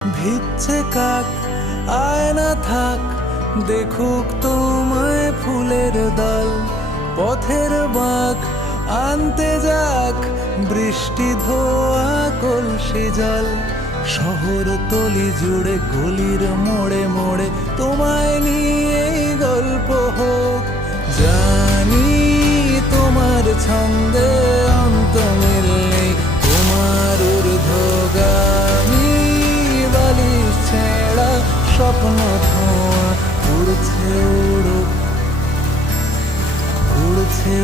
ভিজছে কাক, আয় না থাক, দেখুক তোমায় ফুলের দল। পথের বাঁক আনতে যাক, বৃষ্টি ধোয়া কলসি জল। শহর তলি জুড়ে গলির মোড়ে মোড়ে তোমায় নিয়েই গল্প হোক। জানি তোমার ছন্দে অন্ত মিললেই, তোমার ঊর্ধ্বগামী বালিশ ছেঁড়া স্বপ্ন ধোঁয়া উড়ছে উড়ুক, উড়ছে